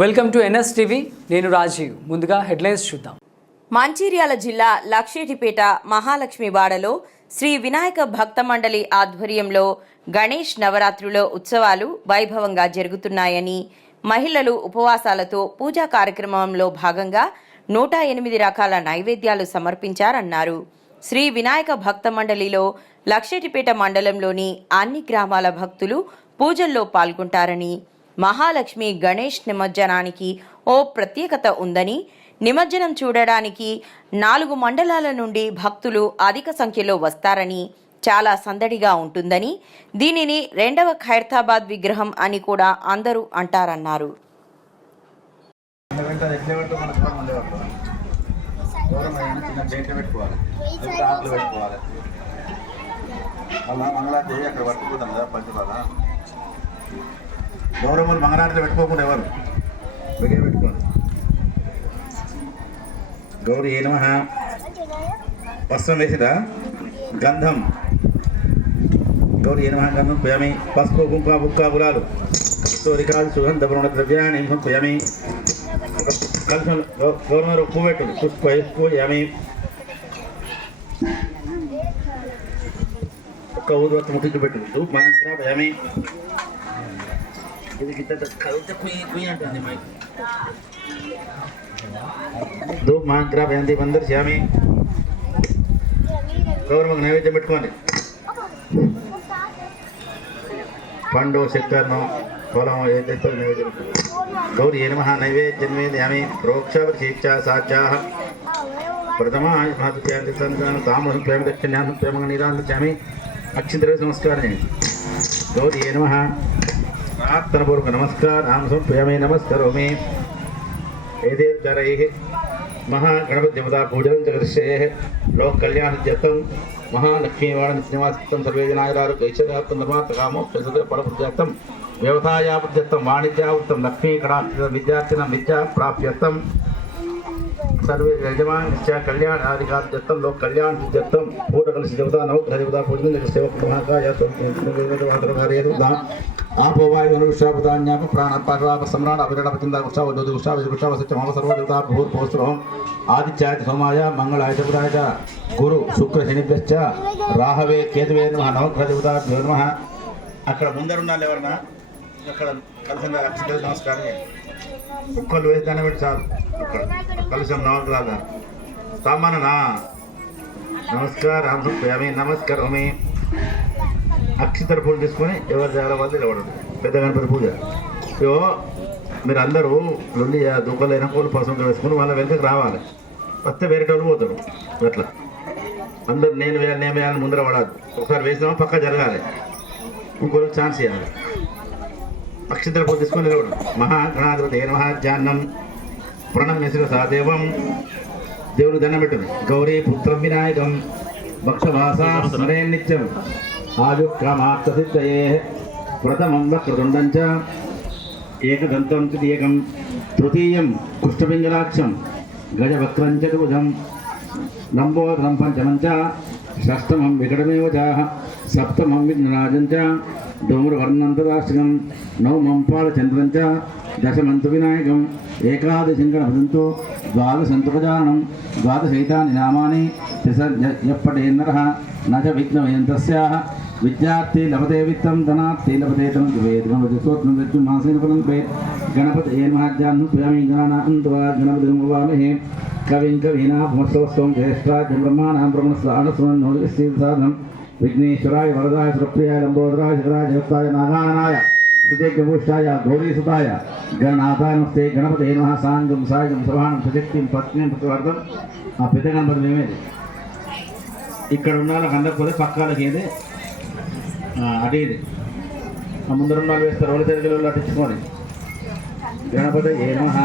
Welcome to NS TV. నేను రాజీవ్. ముందుగా headlines చూద్దాం. మంచిర్యాల జిల్లా లక్షేటిపేట మహాలక్ష్మి వాడలో శ్రీ వినాయక భక్త మండలి ఆధ్వర్యంలో గణేష్ నవరాత్రుల ఉత్సవాలు వైభవంగా జరుగుతున్నాయని, మహిళలు ఉపవాసాలతో పూజా కార్యక్రమంలో భాగంగా 108 రకాల నైవేద్యాలు సమర్పించారన్నారు. శ్రీ వినాయక భక్త మండలిలో లక్షేటిపేట మండలంలోని అన్ని గ్రామాల భక్తులు పూజల్లో పాల్గొంటారని, మహాలక్ష్మి గణేష్ నిమజ్జనానికి ఓ ప్రత్యేకత ఉందని, నిమజ్జనం చూడడానికి 4 మండలాల నుండి భక్తులు అధిక సంఖ్యలో వస్తారని, చాలా సందడిగా ఉంటుందని, దీనిని 2వ ఖైరతాబాద్ విగ్రహం అని కూడా అందరూ అంటారన్నారు. గౌరమ్మలు మంగళారతిలో పెట్టుకోకుండా ఎవరు బిగే పెట్టుకోండి. గౌరీ ఏ నమః. వస్త్రం వేసిరా గంధం. గౌరీ ఏ నమః గంధం పుయమి. పసుపు కుంకుమ బుక్క గులాలు రికాలు సుగంధ వృణ ద్రవ్యాన్ని పుయమి. కలిసి గౌరవ ఉప్పు పెట్టు. పుష్ప యమి. ఒక్క ఊరువత్త ముట్టించి పెట్టు. ధూప్ మంత్ర భయమి. ఇది కలితే కుయ్యి అంటుంది. ధూప్ మంత్ర భయంతి మందరు శ్యామి. గౌరవం నైవేద్యం పెట్టుకోండి. పండు చక్కెరను ఫలం ఏదైతే నైవేద్యం. గౌరీ ఏ నమః నైవేద్యం వేదయామి. ప్రోక్షేక్షా సాధ్యా ప్రథమా తామసం ప్రేమ దక్షిణ్యాసం ప్రేమ నీరాంధ్యామి. అక్షింద్ర నమస్కారం. గౌరీ ఏ నమః. ప్రార్థనపూర్వక నమస్కారం. ఆంసం ప్రేమే నమస్కరోమి. ఏదేతరైః మహాగణపతి దేవతా పూజనం జగరిష్యే. లోక కళ్యాణత్యర్థం మహాలక్ష్మీవాడ శ్రీనివాసం సర్వే జనాయరారు ఐశ్వర్యార్థం ధర్మార్థకామో ఫలప్రత్యర్థం వ్యవసాయావృత్యర్థం వాణిజ్యావృత్తం లక్ష్మీ కళాక్ష విద్యార్థినం విద్యా ప్రాప్త్యర్థం సర్వే యజమాన్య కళ్యాణాధికార్థం లోక కళ్యాణ సిద్ధ్యర్థం పూటకలసి దేవతా నవగ్రహ దేవతా పూజనం సేవకుమాకాయ ఆపోవాయుషాపదాన్యాప ప్రాణపాప సమ్రాట్ అవిరడపచింద ఉత్సవోది ఉత్సవ సర్వదేవతా భూర్భోస్త్రం ఆదిత్యాయ సోమాయ మంగళాయ చతురాయ గురు శుక్ర శనిభ్యశ్చ రాహవే కేతువే నమః నవగ్రహ దేవతాభ్యో నమః. అక్కడ ముందరున్నారు ఎవరన్నా అక్కడ కలిసి అక్షర నమస్కారం. ఒక్కళ్ళు వేదాన్ని పెట్టి చాలు. అక్కడ కలిసాం నవగ్రహాలు సామానా నమస్కారం ప్రేమి నమస్కారమే. అక్షితర పూజ తీసుకొని ఎవరి దగ్గర వాళ్ళు నిలబడదు. పెద్ద గణపతి పూజ. సో మీరు అందరూ లొల్లి దుఃఖాలు ఎనకోలు పసంగా వేసుకుని వాళ్ళ వెనుకకు రావాలి. వస్తే వేరే వాళ్ళు పోతారు. అట్లా అందరు నేను వేయాలని ముందర పడదు. ఒకసారి వేసినామో పక్క జరగాలి. ఇంకొకరికి ఛాన్స్ ఇవ్వాలి. అక్షితర పూజ తీసుకొని నిలబడదు. మహాగణాధిపతి మహాజ్ఞానం ప్రణమ్యశ్రీ సాదేవం. దేవుని దండం పెట్టదు. గౌరీ పుత్రం వినాయకం భక్షవాసా స్మరే నిత్యం ఆయుక్రమార్థసిద్ధయే. ప్రథమం వక్రతుండం చ ఏకదంతం తృతీయకం తృతీయం కుష్ఠపింగళాక్షం గజవక్రం చతుర్భుజం లంబోదరం పంచమం చ షష్టమం వికటమేవ చ సప్తమం విఘ్నరాజం చ ధూమ్రవర్ణం తదాష్టకం నవమం పాలచంద్రం చ దశమంతు వినాయకం ఏకాదశం గణపతితో ద్వాదశంతు గజాననం ద్వాదశైతాని నామాని త్రిసర్యప్పటే నరః న చ విఘ్నమయం తస్యాః. విద్యార్థి లభతే విత్తం ధనార్థి లభతే ధనం వేదం మాసేన ఫలం వేద్. గణపతి ఏ మహాజ్ఞానం ప్రేమి గణానాంత్వా గణపతి వామహే కవిం కవీనామస్తవస్వం జ్యేష్ఠాజం బ్రహ్మాణాం బ్రహ్మణస్వానస్వన్నోదిసాధనం విఘ్నేశ్వరాయ వరదాయ సుప్రియాయ లంబోదరాయ శిఖరాయ జగత్తాయ నాగానాయ సుదేభూషాయ గౌరీసుతాయ గణనాథాయ నమస్తే. గణపతి నమః సాంగం సాయం సభానం ప్రశక్తిం పత్నిం ప్రతివర్ధం. ఆ పెద్ద గణపతి మేమేది ఇక్కడ ఉన్న వాళ్ళకి అందకపోతే పక్కాలకి ఏది అటు ఇది ఆ ముందర వాళ్ళు వేస్తారు. ఒళ్ళు తెరగలు అట్టించుకొని గణపతి ఏ నమః.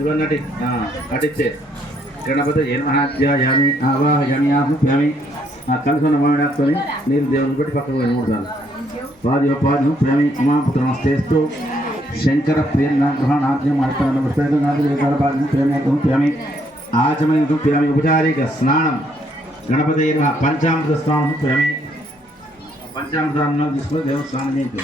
ఇవన్నీ అటిచ్చే. గణపతి ఏ నమః ధ్యాయామి ఆవాహయామి ఆహ్యామి. కలిసి ఉన్న మామిడాకుని నీరు దేవుని పెట్టి పక్కకు పోయి 3 సార్లు పాద్యోపాద్యం ప్రేమి ఉమాపుత్ర నమస్తేస్తూ శంకర ప్రియనాథ్యం అర్థం ప్రేమి ఆచమనం ప్రేమి ఉపచారిక స్నానం గణపతి పంచామృత స్నానం ప్రేమి పంచామృతాలను తీసుకొని దేవుడు స్నానం చేయించు.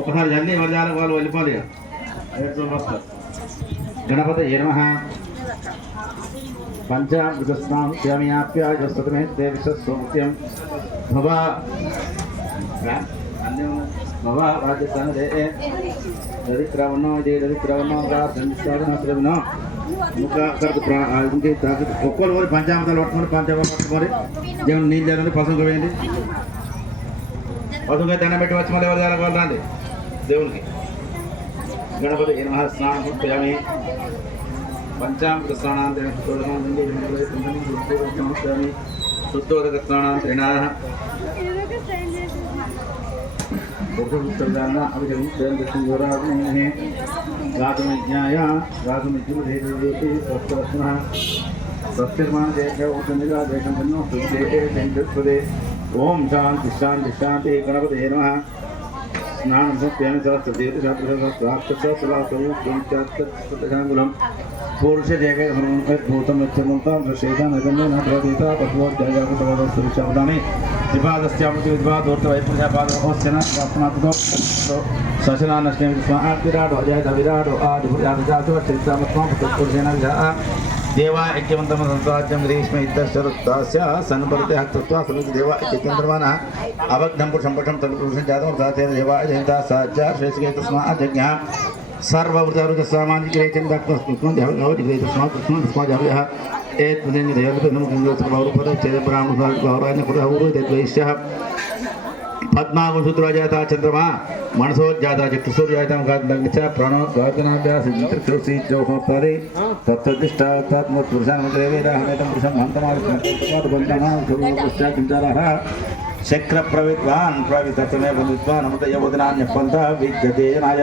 ఒకసారి జల్దీ వర్జాలకు వాళ్ళు వెళ్ళిపోవాలి. గణపతి నమః. పంచామృతస్నానం శ్యామ్యాప్యాయస్తమే దేవిశ్వస్వముఖ్యం భవ భవ రాజ్యస్థానదే దరిద్రవన్నో దరిద్రవన్నో రాజ్యస్థానో ముఖ ఇంకే ఒక్కరు పంచామృతాలు పట్టుకొని పట్టుకొని దేవుని నీళ్ళు చేయాలని పశువులు వేయండి. పశువుగా దండం పెట్టి వచ్చి మళ్ళీ ఎవరు చేయాలి రండి దేవునికి. గణపతి నమః. స్నానం చేయాలి. పంచామృత స్నానాంతరేణ శుద్ధోదక స్నానాంతరేణ రాజమజ్ఞాయ రాజమజ్ఞే ఓం శాంతి శాంతి శాంతి. గణపతి నమః. స్నానం సమర్పయామి. సహస్రదేశాంగులం పూరుషేకభూతం శేషాన్ని శశనాన్నష్ణ విరాడో అజాత విరాడో ఆదిపురుషేణ దేవా యజ్ఞవంతం సంస్వాద్యం గ్రీష్మ ఇద్దరుత్తాస్య సన్పరితే హక్తృత్వా సమితి దేవా ఇత్యంద్రమాన అవగ్నం పురుషం పురుషం తదుపురుషం జాతం సాధేన దేవా జయంతా సాధ్య శ్రేష్ఠే తస్మాత్ యజ్ఞ सर्ववृतारुज सामाजिकरेचन दाक्तस्मृतं देवगौरिग्रहितस्मात् तस्मात् एतद् देवगुणं गंगोत्सवौरपद चेदब्राह्मणभावराज्ञ पुरहौरुदेद्वैश्यः पद्मावसुत्राजाता चंद्रमा मनसोज्जाता चक्षुर्जाता गादंगच प्रणो गादनाभ्यासचित्रक्षुसीचोहोत्तरे तत्त्वदिष्टात्मपुरुषानुग्रहेवेदाहमेतं पुरुषं मन्तमादिष्टाचिन्तारः शक्र प्रविद्वान् प्रविततमे विद्वान् अमृत यवदनान्यपन्त विद्यतेनाय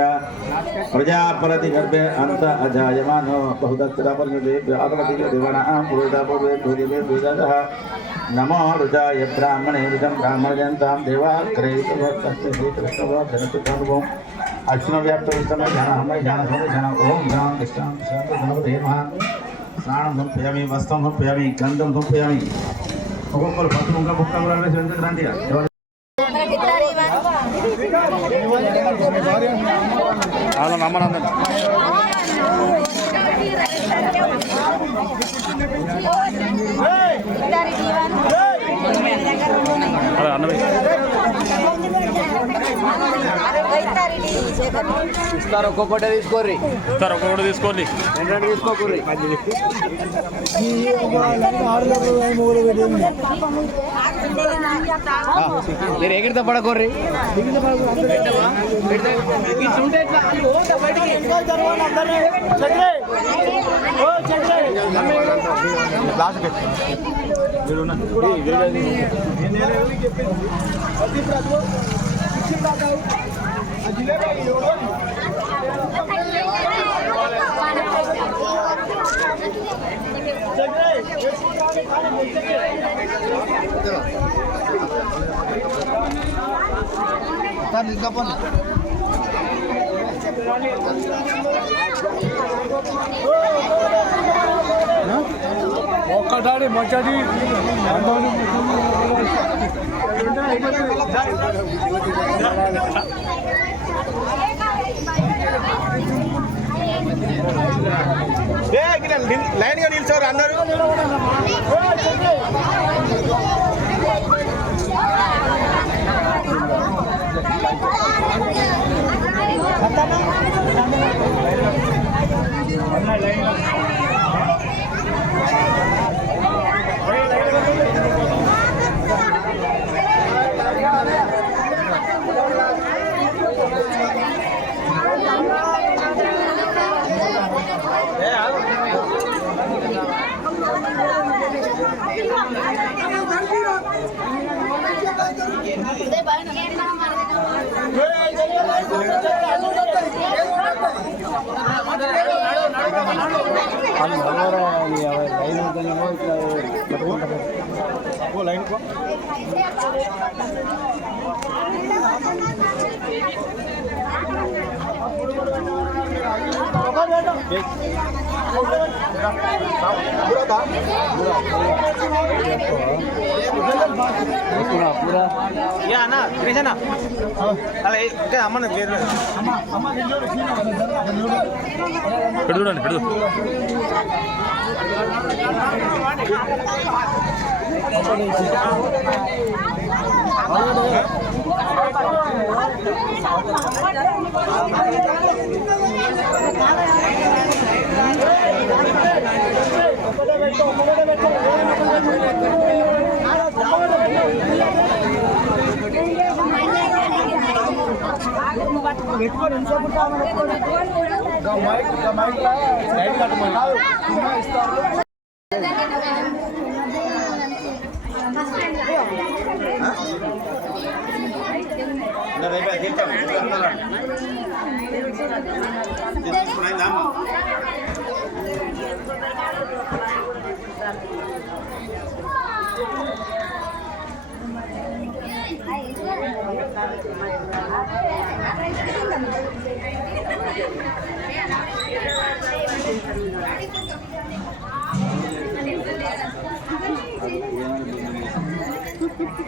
प्रजापरति गर्भे अन्त अजायमानो बहुदत्तरापरिणते आगमति देवानां पुरोहितापूर्वे भूरिवे वेदः नमो रुजाय ब्राह्मणे रुजं ब्राह्मणजन्तां देवाग्रहीतवत्तस्तेतवत्तवत्तनतुतनुभवम् अश्विनव्याप्तविष्टमे ज्ञानहमय ज्ञानसमय ज्ञान ओं ज्ञान दिष्टां गणपते नमः स्नानं समर्पयामि वस्त्रं समर्पयामि गन्धं समर्पयामि ఒక్కొక్కరు పసుపు ఇంకా బుక్క రండి. ఇస్తారు. ఒక్కొక్కటి తీసుకోర్రి. తీసుకోండి. రెండు తీసుకోకూర్రి. మీరు ఎగిరితో పడకూర్రి. ఒక్కటాడి మొచ్చడి లైన్ గా నిల్చోరు అందరూ. లైన్ అన్న దినేష్ అన్న అలా ఇంకా అమ్మ పేరు చూడండి పెడు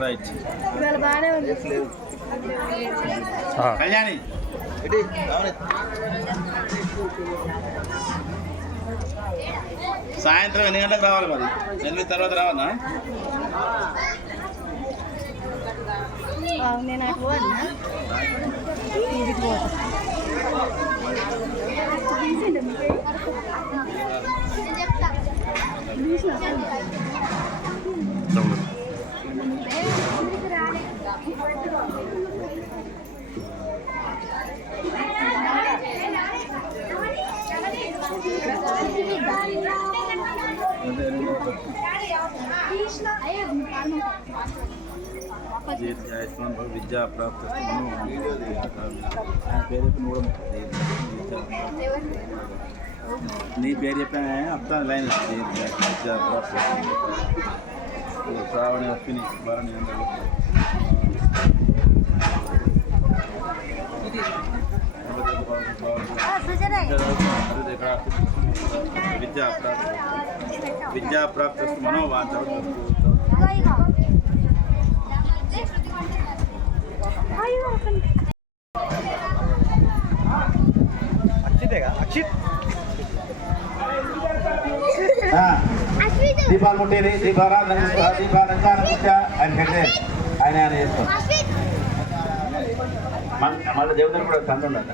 రైట్ కళ్యాణి సాయంత్రం ఎన్ని గంటలకు రావాలి మరి 8 తర్వాత రావన్నా నేను అటు పోనా ఇది పోతా విద్యా ప్రాప్తి నీ పేరు చెప్పాను అప్తాను లైన్ విద్యా ప్రాప్తి శ్రావణి అశ్విని భరణి విద్యా ప్రాప్తి మనోవాంఛ దీపాలు ముట్టేది దీపారాధన దీపాలంకారం ఆయన కట్టే ఆయన ఆయన చేస్తాం మళ్ళీ దేవతలు కూడా తండ్రి ఉండాలి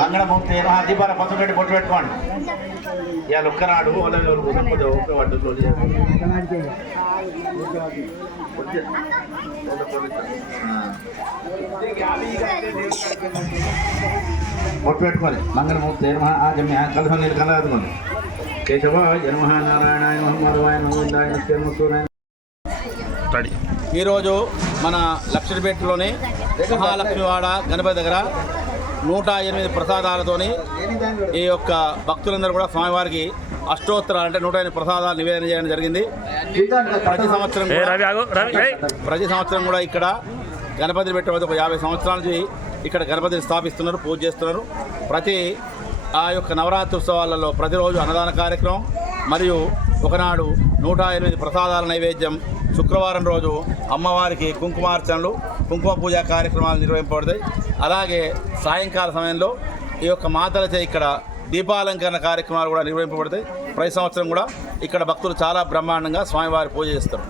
మంగళమూర్తి దీపాల పసుపు పెట్టి పొట్టు పెట్టుకోండి ఇవాళ ఒక్కనాడు పొట్టు పెట్టుకోవాలి మంగళమూర్తి కలసం నీళ్ళు కలగదుకోండి కేశవ జన్మ నారాయణాయ మహమ్మదాయ నమోదాయ. ఈరోజు మన లక్షడిపేటలోని మహాలక్ష్మివాడ గణపతి దగ్గర 108 ప్రసాదాలతోని ఈ యొక్క భక్తులందరూ కూడా స్వామివారికి అష్టోత్తరాలు అంటే 108 ప్రసాదాలు నివేదన చేయడం జరిగింది. ప్రతి సంవత్సరం కూడా ఇక్కడ గణపతిని పెట్టే ఒక 50 సంవత్సరాల నుంచి ఇక్కడ గణపతిని స్థాపిస్తున్నారు, పూజ చేస్తున్నారు. ప్రతి ఆ యొక్క నవరాత్రి ఉత్సవాలలో ప్రతిరోజు అన్నదాన కార్యక్రమం మరియు ఒకనాడు 108 ప్రసాదాల నైవేద్యం, శుక్రవారం రోజు అమ్మవారికి కుంకుమార్చనలు, కుంకుమ పూజా కార్యక్రమాలు నిర్వహింపబడతాయి. అలాగే సాయంకాల సమయంలో ఈ యొక్క మాతలచే ఇక్కడ దీపాలంకరణ కార్యక్రమాలు కూడా నిర్వహింపబడతాయి. ప్రతి సంవత్సరం కూడా ఇక్కడ భక్తులు చాలా బ్రహ్మాండంగా స్వామివారి పూజ చేస్తారు.